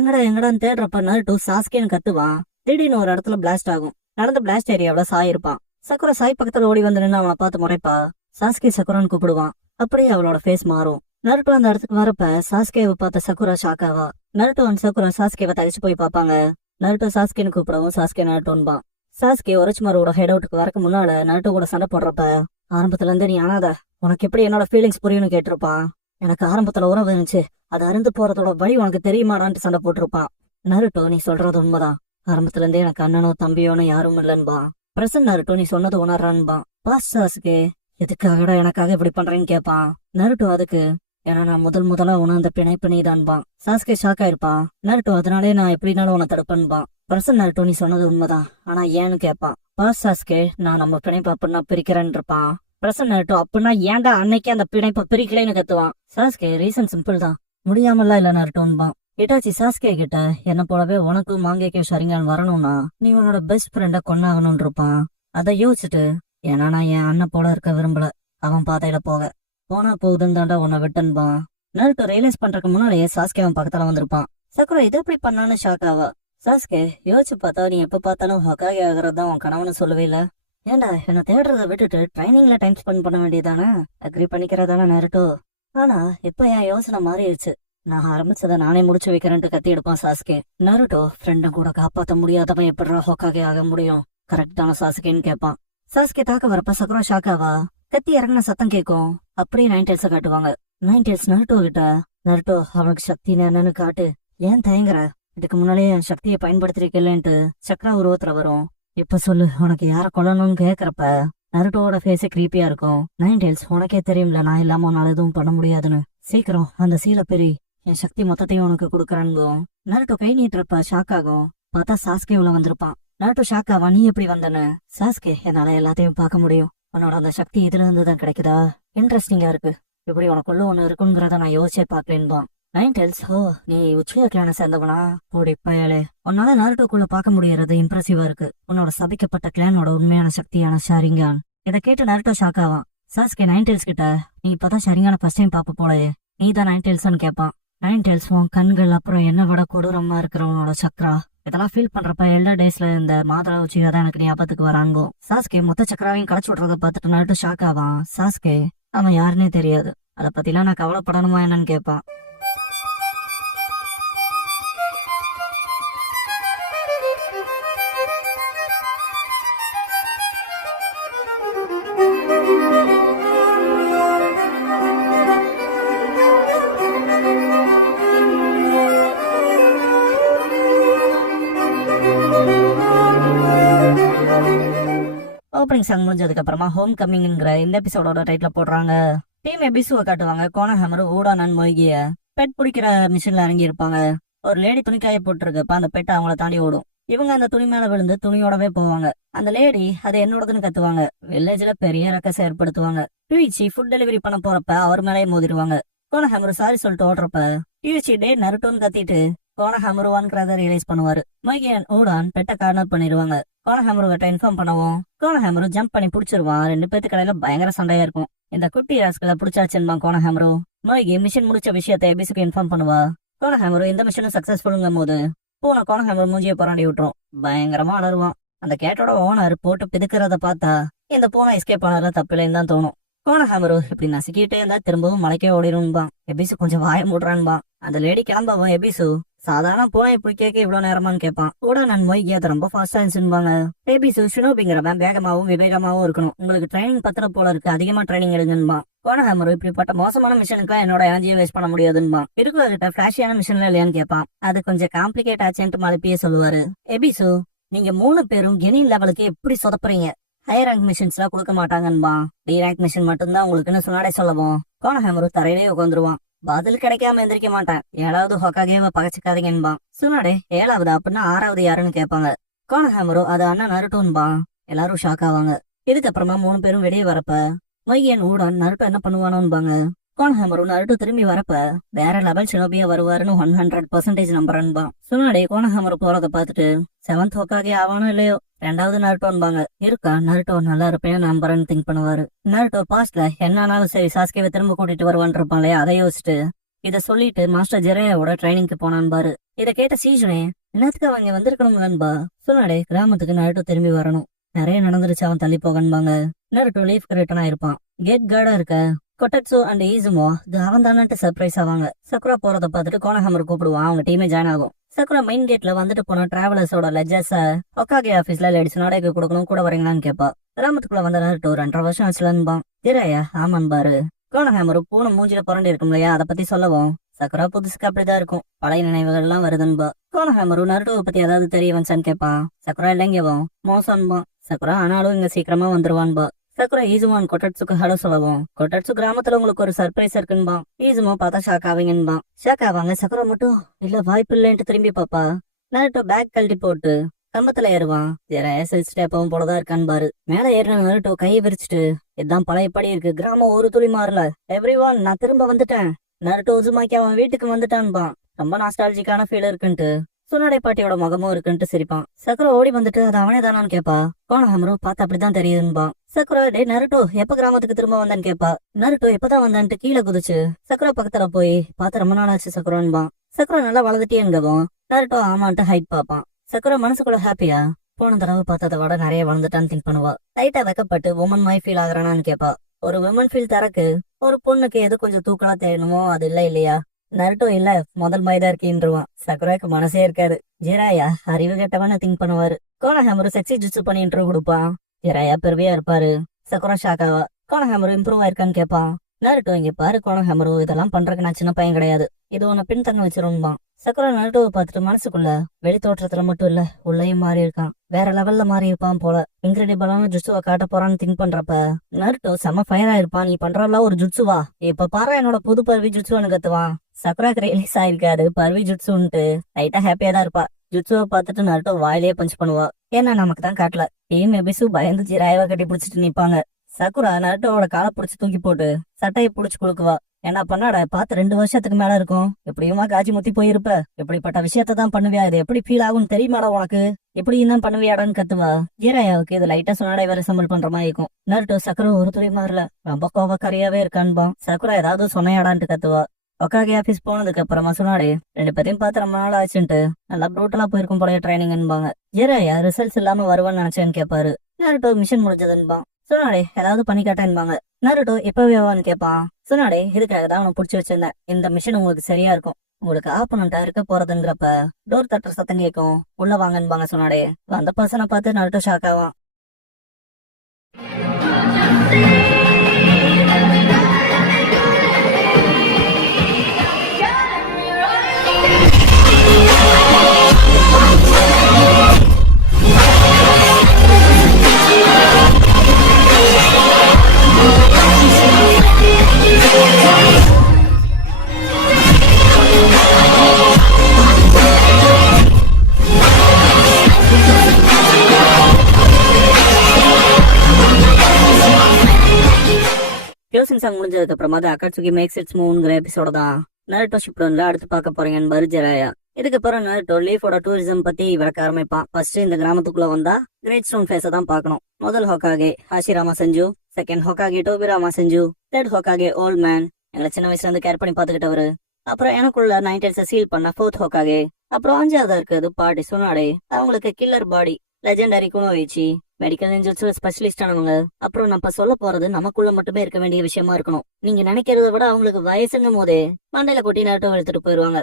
எங்கடா எங்கடான்னு தேடுறப்ப நருட்டோ சாஸ்கேன்னு கத்துவான். திடீர்னு ஒரு இடத்துல பிளாஸ்ட் ஆகும். நடந்த பிளாஸ்ட் ஏரியாவில சாய் இருப்பான். சக்குரா சாய் பக்கத்துல ஓடி வந்து நின்று அவனை பார்த்து முறைப்பா. சாஸ்கே சக்குரான்னு கூப்பிடுவான். அப்படியே அவளோட ஃபேஸ் மாறும். நருட்டோ அந்த இடத்துக்கு வரப்ப சாஸ்கேவை பார்த்த சக்குரா ஷாக் ஆவா. நருட்டோ அண்ட் சக்குரா சாஸ்கேவை தகச்சு போய் பார்ப்பாங்க. நருட்டோ சாஸ்கேன்னு கூப்பிடவும் சாஸ்கே நருட்டோன்பான். சாஸ்கே ஒரச்சுமாரோட ஹெட் அவுட்டுக்கு வரக்கு முன்னால நருட்டோ கூட சண்டை போடுறப்ப ஆரம்பத்துல இருந்து நீ ஆனாத உனக்கு எப்படி என்னோட ஃபீலிங்ஸ் புரியும்னு கேட்டிருப்பான். எனக்கு ஆரம்பத்துல உறவு இருந்துச்சு, அது அருந்து போறதோட வழி உனக்கு தெரியுமாடான்ட்டு சண்டை போட்டிருப்பான். நருட்டோ நீ சொல்றது உண்மைதான், ஆரம்பத்துல இருந்தே எனக்கு அண்ணனோ தம்பியோனோ யாரும் இல்லன்பா. பிரசன்ட் நருட்டோ நீ சொன்னது உணர்றான்பா. பாஸ் சாஸ்கே எதுக்காகடா எனக்காக இப்படி பண்றேன்னு கேட்பான். நருட்டோ அதுக்கு ஏன்னா நான் முதலா உணர்ந்த பிணைப்பு நீதான்பான். சாஸ்கே ஷாக் ஆயிருப்பான். நருட்டோ அதனாலே நான் எப்படினாலும் உன தடுப்பேன்பான். பிரசன்ட் நருட்டோ நீ சொன்னது உண்மைதான், ஆனா ஏன்னு கேட்பான். பாஸ் சாஸ்கே நான் நம்ம பிணைப்பு அப்படின்னா பிரிக்கிறேன்னு இருப்பான். பிரசன்ட் நருட்டோ அப்படின்னா ஏன்டா அன்னைக்கு அந்த பிணைப்பை பிரிக்கலைன்னு கத்துவான். சாஸ்கே ரீசன் சிம்பிள் தான், முடியாமல்லாம் இல்ல நருட்டோன்பான். இட்டாச்சி சாஸ்கே கிட்ட என்ன போலவே உனக்கும் மாங்கேக்கும் ஷரிங்கான் வரணும்னா நீ உன்னோட பெஸ்ட் ஃப்ரெண்ட கொண்டாகணும்னு இருப்பான். அதை யோசிச்சுட்டு ஏன்னா நான் என் அண்ணன் போல இருக்க விரும்பல, அவன் பாதையில போக போனா போகுதுன்னு தாண்டா உன்னை விட்டன்பான். நருட்டோ ரியலைஸ் பண்றதுக்கு முன்னாலேயே சாஸ்கே அவன் பக்கத்துல வந்திருப்பான். சக்குரா இது எப்படி பண்ணான்னு ஷாக் ஆவா. சாஸ்கே யோசிச்சு பார்த்தா நீ எப்ப பார்த்தாலும் ஹொக்காகி ஆகுறதுதான் உன் கணவனு சொல்லவே இல்ல. ஏண்டா என்ன தேடுறத விட்டுட்டு ட்ரைனிங்ல டைம் ஸ்பெண்ட் பண்ண வேண்டியதானே, அக்ரி பண்ணிக்கிறதானே நருட்டோ. ஆனா இப்ப என் யோசனை மாறிடுச்சு, நான் ஆரம்பிச்சதை நானே முடிச்சு வைக்கிறேன்ட்டு கத்தி எடுப்பான் சாஸ்கே. நருட்டோ ஃப்ரெண்ட கூட காப்பாத்த முடியாதவன் எப்படிரா ஹொக்காகி ஆக முடியும், கரெக்டான சாஸ்கேன்னு கேட்பான். சாஸ்கே தாக்க வரப்ப சக்குரா ஷாக்காவா. கத்தி இறங்கின சத்தம் கேட்கும். அப்படியே நைன் டெல்ஸ காட்டுவாங்க. நைன் டெல்ஸ் நருட்டோ கிட்ட நருட்டோ அவனுக்கு சக்தி என்னன்னு காட்டு, ஏன் தயங்குற, இதுக்கு முன்னாலே என் சக்தியை பயன்படுத்திருக்கலன்ட்டு சக்ரா உருவத்துல வரும். இப்ப சொல்லு உனக்கு யார கொல்லணும்னு கேக்குறப்ப நருட்டோட ஃபேஸே கிரீப்பியா இருக்கும். நைன் டெல்ஸ் உனக்கே தெரியும்ல நான் இல்லாம உன்னால எதுவும் பண்ண முடியாதுன்னு, சீக்கிரம் அந்த சீலை பெரி என் சக்தி மொத்தத்தையும் உனக்கு கொடுக்குறேன்னு. நருட்டோ கை நீட்டுறப்ப ஷாக் ஆகும். பார்த்தா சாஸ்கே உள்ள வந்திருப்பான். நருட்டோ ஷாக் ஆவா, நீ எப்படி வந்தன. சாஸ்கே என்னால எல்லாத்தையும் பார்க்க முடியும், உன்னோட அந்த சக்தி இதுல இருந்து தான் கிடைக்குதா, இன்ட்ரெஸ்டிங்கா இருக்கு, இப்படி உனக்குள்ள ஒண்ணு இருக்குங்கிறத நான் யோசிச்சே பாக்கலேன்பான். நைன் டெல்ஸ் ஓ நீ உச்சியா கிளான சேர்ந்தவனா, போடி பயலே, உன்னால நாருட்டோக்குள்ள பார்க்க முடியறது இம்ப்ரெசிவா இருக்கு, உன்னோட சபிக்கப்பட்ட கிளானோட உண்மையான சக்தியான ஷாரிங்கான். இதை கேட்டு நாருட்டோ ஷாக் ஆவான். சாஸ்கே நைன் டெல்ஸ் கிட்ட நீ இப்பதான் ஷாரிங்கான ஃபர்ஸ்ட் டைம் பாப்ப போலயே, நீ தான் நைன் டெல்ஸ்ன்னு கேட்பான். நைன் டெல்ஸ் உன் கண்கள் அப்புறம் என்ன விட கொடூரமா இருக்கிறவனோட சக்ரா, இதெல்லாம் ஃபீல் பண்றப்ப எல்லா டேஸ்ல இந்த மாதரா உச்சிகா தான் எனக்கு ஞாபகத்துக்கு வராங்கோ. சாஸ்கே மொத்த சக்கராவையும் களைச்சு விடுறத பார்த்துட்டு நாருட்டோ ஷாக் ஆவான். சாஸ்கே அவன் யாருன்னே தெரியாது, அதை பத்திலாம் நான் கவலைப்படணுமா என்னன்னு கேட்பான். ஓப்பனிங் சாங் முடிஞ்சதுக்கு அப்புறமா ஹோம் கம்மிங்ங்கிற இந்த எபிசோடோட டைட்டில போடுறாங்க. டீம் எபிசுவை காட்டுவாங்க. கோனஹாமர் ஊடானன் மொய்கிய பெட் பிடிக்கிற மிஷின்ல இறங்கி இருப்பாங்க. ஒரு லேடி துணிக்காய போட்டுருக்கப்ப அந்த பெட் அவங்கள தாண்டி ஓடும். இவங்க அந்த துணி மேல விழுந்து துணியோடவே போவாங்க. அந்த லேடி அது என்னோடதுன்னு கத்துவாங்க. வில்லேஜ்ல பெரிய ரக்கஸ் ஏற்படுத்துவாங்க. யூயிச்சி ஃபுட் டெலிவரி பண்ண போறப்ப அவர் மேலேயே மோதிடுவாங்க. கோனஹாமர் சாரி சொல்லிட்டு ஓடுறப்ப யூயிச்சி டே நருட்டோன்னு கத்திட்டு கோனஹாமருவான்ங்கிறத ரியலைஸ் பண்ணுவாரு. மொய்கியன் ஊடான் பெட்டை கார்னர் பண்ணிடுவாங்க. கோனஹாமருகிட்ட இன்ஃபார்ம் பண்ணவும் கோனஹாமரு ஜம்ப் பண்ணி புடிச்சிருவான். ரெண்டு பேத்துக்கு கடையில பயங்கர சண்டையா இருக்கும். இந்த குட்டி ராஸ்களை புடிச்சாச்சுன்பா கோனஹாமரு. மொய்கி மிஷன் முடிச்ச விஷயத்த எபிசுக்கு இன்ஃபார்ம் பண்ணுவா. கோனஹாமரு இந்த மிஷனும் சக்சஸ்ஃபுல்ங்கும் போது பூனை கோனஹாமர் மூஞ்சியை புறாண்டி விட்டுரும். பயங்கரமா அலருவான். அந்த கேட்டோட ஓனர் போட்டு பிதுக்கிறத பார்த்தா இந்த பூனை எஸ்கேப் ஆனதுல தப்பில்லைன்னு தான் தோணும். கோனஹாமரு இப்படி நசுக்கிட்டே இருந்தா திரும்பவும் மலைக்கே ஓடிடும்பான். எபிசு கொஞ்சம் வாய மூடுறான்பான். அந்த லேடி கிளம்பவும் எபிசு சாதாரண பூனை போய் கேட்க இவ்வளவு நேரமான்னு கேட்பான். கூட நான் மொய்கி அதை ரொம்ப ஃபாஸ்டா இருந்துச்சுன்பாங்க. எபிசு ஷினோபிங்கிறவன் வேகமாவும் விவேகமாவும் இருக்கணும், உங்களுக்கு ட்ரைனிங் பத்திர போல இருக்கு, அதிகமா ட்ரைனிங் எடுங்கன்பான். கோனஹாமரு இப்படிப்பட்ட மோசமான மிஷனுக்கு என்னோட எனர்ஜியை வேஸ்ட் பண்ண முடியாதுன்பான். இருக்கிற பிளாஷியான மிஷன்ல இல்லையான்னு கேட்பான். அது கொஞ்சம் காம்ப்ளிகேட் ஆச்சுன்ட்டு மலைப்பியே சொல்லுவாரு. எபிசு நீங்க 3 பேரும் கெனின் லெவலுக்கு எப்படி சொதப்புறீங்க, ஹை ரேங்க் மிஷன்ஸ்ல கொடுக்க மாட்டாங்கன்பான். டி ரேங்க் மிஷன் மட்டும்தான் உங்களுக்குன்னு சொன்னாடே சொல்லவும் கோனஹாமரு தரையிலேயே உட்காந்துருவான். பதில் கிடைக்காம எந்திரிக்க மாட்டேன், 7வது ஹொக்காகேவை பகச்சிக்காதீங்கன்பான். சுனாடே 7வது அப்படின்னா 6வது யாருன்னு கேட்பாங்க. கோனஹாமரு அது அண்ணன் நருட்டோன்பான். எல்லாரும் ஷாக் ஆவாங்க. இதுக்கப்புறமா 3 பேரும் வெளியே வரப்ப மொய்கியன் ஊடான் நருட்டோ என்ன பண்ணுவானோன்பாங்க. கோனஹாமரு நருட்டோ திரும்பி வரப்ப வேற லெவல் ஷினோபியா வருவாருன்னு 100% நம்புறேன்பான். சுனாடே கோனஹாமரு போறத பார்த்துட்டு 7th ஹொக்காகே ஆவானோ இல்லையோ 2வது நருட்டோன்பாங்க. இருக்கா நருட்டோ நல்லா இருப்பேன் நம்புறேன்னு திங்க் பண்ணுவாரு. நருட்டோ பாஸ்ட்ல என்ன ஆனாலும் சரி சாஸ்கேவை திரும்ப கூட்டிட்டு வருவான் இருப்பான் இல்லையா, அதை யோசிச்சுட்டு இத சொல்லிட்டு மாஸ்டர் ஜெரையாவோட ட்ரைனிங்க்கு போனான் பாரு. இத கேட்ட சீஜனே, என்னத்துக்கு அவங்க வந்திருக்கணும் நண்பா? சொன்னாடே, கிராமத்துக்கு நருட்டோ திரும்பி வரணும். நிறைய நடந்துருச்சு, அவன் தள்ளி போகன்பாங்க. நருட்டோ லீஃப்க்கு ரிட்டர்ன் ஆயிருப்பான். கேட் கார்டா இருக்க கொட்டட்சு அண்ட் ஈசுமோ இது அவன் தானட்டு சர்ப்ரைஸ் ஆவாங்க. சக்குரா போறத பார்த்துட்டு கோனஹாமர் கூப்பிடுவான். அவங்க டீமே ஜாயின் ஆகும். சக்குரா மெயின் கேட்ல வந்துட்டு போன டிராவலர்ஸோட லெஜர்ஸ ஒக்காகே ஆபீஸ்ல லேடிஸ் நாடகம் கொடுக்கணும், கூட வரீங்களான்னு கேப்பா. கிராமத்துக்குள்ள வந்த நருட்டோ 2.5 வருஷம் ஆச்சுலன்பான். திரையா ஆமான் பாரு. கோனஹாமர் பூனை மூஞ்சில புரண்டு இருக்கும் இல்லையா, அதை பத்தி சொல்லவும் சக்குரா புதுசுக்கு அப்படிதான் இருக்கும், பழைய நினைவுகள் எல்லாம் வருதுன்பா. கோனஹாமரு நருட்டோவை பத்தி ஏதாவது தெரிய வந்துச்சான்னு கேட்பான். சக்குரா இல்லைங்கவும் மோசம்பா. சக்குரா ஆனாலும் இங்க சீக்கிரமா வந்துருவான்பா. சக்குரா ஈசுமான் கொட்டட்சுக்கு ஹலோ சொல்லவும், கொட்டட்சு கிராமத்துல உங்களுக்கு ஒரு சர்ப்ரைஸ் இருக்குன்பா. ஈசுமோ பார்த்தா ஷாக் ஆவீங்கன்பா. ஷாக் ஆவாங்க. சக்குரா மட்டும் இல்ல வாய்ப்பு இல்லைன்ட்டு திரும்பி பாப்பா. நருட்டோ பேக் கழட்டி போட்டு கம்பத்துல ஏறுவான். சிரிச்சுட்டு எப்பவும் போலதான் இருக்கான் பாரு. மேல ஏறின நருட்டோ கையை விரிச்சிட்டு, இதான் பழையபடி இருக்கு, கிராமம் ஒரு துளி மாறல, எவ்ரிவான் நான் திரும்ப வந்துட்டேன். நருட்டோ உசுமாக்கி அவன் வீட்டுக்கு வந்துட்டான்பான். ரொம்ப நாஸ்டாலஜிக்கான ஃபீல் இருக்குன்ட்டு சுனாடே பாட்டியோட முகமும் இருக்குன்ட்டு சிரிப்பான். சக்குரா ஓடி வந்துட்டு அது அவனே தானான்னு கேப்பா. கோனஹாமரும் பார்த்து அப்படிதான் தெரியுதுன்பான். சக்குரா, டே நருட்டோ எப்ப கிராமத்துக்கு திரும்ப வந்தான்னு கேப்பா. நருட்டோ எப்பதான் வந்தான்ட்டு கீழே குதிச்சு சக்குரா பக்கத்துல போய் பார்த்து ரொம்ப நாள் ஆச்சு சக்குரான்பான். சக்குரா நல்லா வளர்ந்துட்டேங்கவும் நருட்டோ ஆமான்ட்டு ஹைட் பாப்பான். சக்குரா மனசுக்குள்ள ஹாப்பியா, போன தடவை பார்த்ததை விட நிறைய வளர்ந்துட்டான்னு திங்க் பண்ணுவா. லைட்டா வெக்கப்பட்டு உமன் மை ஃபீல் ஆகுறானான்னு கேப்பா. ஒரு விமன் ஃபீல் தரக்கு ஒரு பொண்ணுக்கு எது கொஞ்சம் தூக்கலா தேடணுமோ அது இல்ல இல்லையா? நருட்டோ இல்ல முதல் மைதா இருக்கீன்றுவான். சக்குராக்கு மனசே இருக்காது. ஜிராயா அறிவு கெட்டவன திங்க் பண்ணுவாரு. கோனஹாமரு செக்ஸி ஜுட்சு பண்ணி இன்ட்ரோ கொடுப்பான். ஜிராயா பெருமையா இருப்பாரு. சக்குரா ஷாக்காவா. கோனஹாமரு இம்ப்ரூவ் ஆயிருக்கான்னு கேட்பான். நருட்டோ இங்க பாரு கோனஹாமரு, இதெல்லாம் பண்றதுக்கு நான் சின்ன பையன் கிடையாது, இது உன்னை பின் தங்க வச்சிரும்பான். சக்குரா நருட்டோவை பார்த்துட்டு மனசுக்குள்ள வெளி தோற்றத்துல மட்டும் இல்ல உள்ளேயும் மாறி இருக்கான், வேற லெவல்ல மாறி இருப்பான் போல. இன்கிரெடிபிளான ஜுட்சுவா காட்ட போறான்னு திங்க் பண்றப்ப நருட்டோ செம ஃபயரா இருப்பான். நீ பண்றலாம் ஒரு ஜுட்சுவா, இப்ப பாரு என்னோட புது பர்வி ஜுட்சுவான்னு கத்துவான். சக்குராக்கு ரிலீஸ் ஆயிருக்காரு பர்வி ஜுட்சுன்ட்டு லைட்டா ஹாப்பியா தான் இருப்பா. ஜுட்சுவை பார்த்துட்டு நருட்டோ வாயிலே பஞ்ச் பண்ணுவா. ஏன்னா நமக்கு தான் காட்டல. டீம் எபிசு பயந்து ஜிராயாவை கட்டி பிடிச்சிட்டு நிப்பாங்க. சக்குரா நருட்டோவோட காலை புடிச்சு தூக்கி போட்டு சட்டையை புடிச்சு கொடுக்குவா. என்ன பண்ணாட பார்த்து 2 வருஷத்துக்கு மேல இருக்கும், எப்படியுமா காஜி முத்தி போயிருப்ப, இப்படிப்பட்ட விஷயத்த தான் பண்ணுவியா, இது எப்படி ஃபீல் ஆகும்னு தெரியுமாடா உனக்கு, இப்படி தான் பண்ணுவியாடான்னு கத்துவா. ஜீராயாவுக்கு இது லைட்டா சொன்னாடை வேற சம்பள் பண்ற மாதிரி இருக்கும். நருட்டோ சக்குரா ஒரு துளி மாறல, ரொம்ப கோவக்காரியாவே இருக்கான்பான். சக்குரா ஏதாவது சொன்னையாடான்ட்டு கத்துவா. ஒக்காகே ஆபீஸ் போனதுக்கு அப்புறமா சொன்னாடே 2 பேரையும் பார்த்து ரொம்ப நாள் ஆச்சுன்ட்டு நல்லா ப்ரூட்டலா போயிருக்கும் போல ட்ரைனிங்பாங்க. ஜீராயா ரிசல்ட்ஸ் இல்லாம வருவான்னு நினைச்சேன்னு கேட்பாரு. Naruto mission முடிஞ்சதுன்பான். சொன்னாடே ஏதாவது பண்ணி காட்டேன்பாங்க. நருட்டோ எப்பவேவான்னு கேட்பான். சொன்னாடே இதுக்காக தான் அவனை புடிச்சு வச்சிருந்தேன், இந்த மிஷன் உங்களுக்கு சரியா இருக்கும், உங்களுக்கு ஆப்பனண்டா இருக்க போறதுங்கிறப்ப டோர் தட்டுற சத்தம் கேட்கும், உள்ள வாங்கன்பாங்க. சொன்னாடே அந்த பர்சனை பார்த்து நருட்டோ ஷாக் ஆவான். க்ளோசிங் சாங் முடிஞ்சதுக்கு அப்புறமா தான் அகாட்சுகி மேக்ஸ் இட்ஸ் மூவ்ங்கிற எபிசோட தான் நருட்டோ ஷிப்டோன்ல அடுத்து பார்க்க போறீங்கன்னு பாரு ஜெராயா. இதுக்கப்புறம் நருட்டோ லீஃபோட டூரிசம் பத்தி விளக்க ஆரம்பிப்பான். ஃபர்ஸ்ட் இந்த கிராமத்துக்குள்ள வந்தா கிரேட் ஸ்டோன் ஃபேஸ தான் பார்க்கணும். முதல் ஹோக்காகே ஹாஷிராமா செஞ்சு, செகண்ட் ஹோக்காகே டோபிராமா செஞ்சு, தேர்ட் ஹோக்காகே ஓல்ட் மேன், எங்களை சின்ன வயசுல இருந்து கேர் பண்ணி பாத்துக்கிட்டவரு. அப்புறம் எனக்குள்ள 9 டேல்ஸை சீல் பண்ண 4th ஹோக்காகே. அப்புறம் 5ஆவதா இருக்குது பாட்டி சொன்னாடே, அவங்களுக்கு கில்லர் பாடி லெஜெண்டரி குனோயிச்சி, மெடிக்கல் இன்ஜெக்ஷன் ஸ்பெஷலிஸ்ட் ஆனவங்க. அப்புறம் நம்ம சொல்ல போறது நமக்குள்ள மட்டுமே இருக்க வேண்டிய விஷயமா இருக்கணும். நீங்க நினைக்கிறத விட அவங்களுக்கு வயசுங்கும் போதே மண்டையில கொட்டி நருட்டோ எடுத்துட்டு போயிருவாங்க.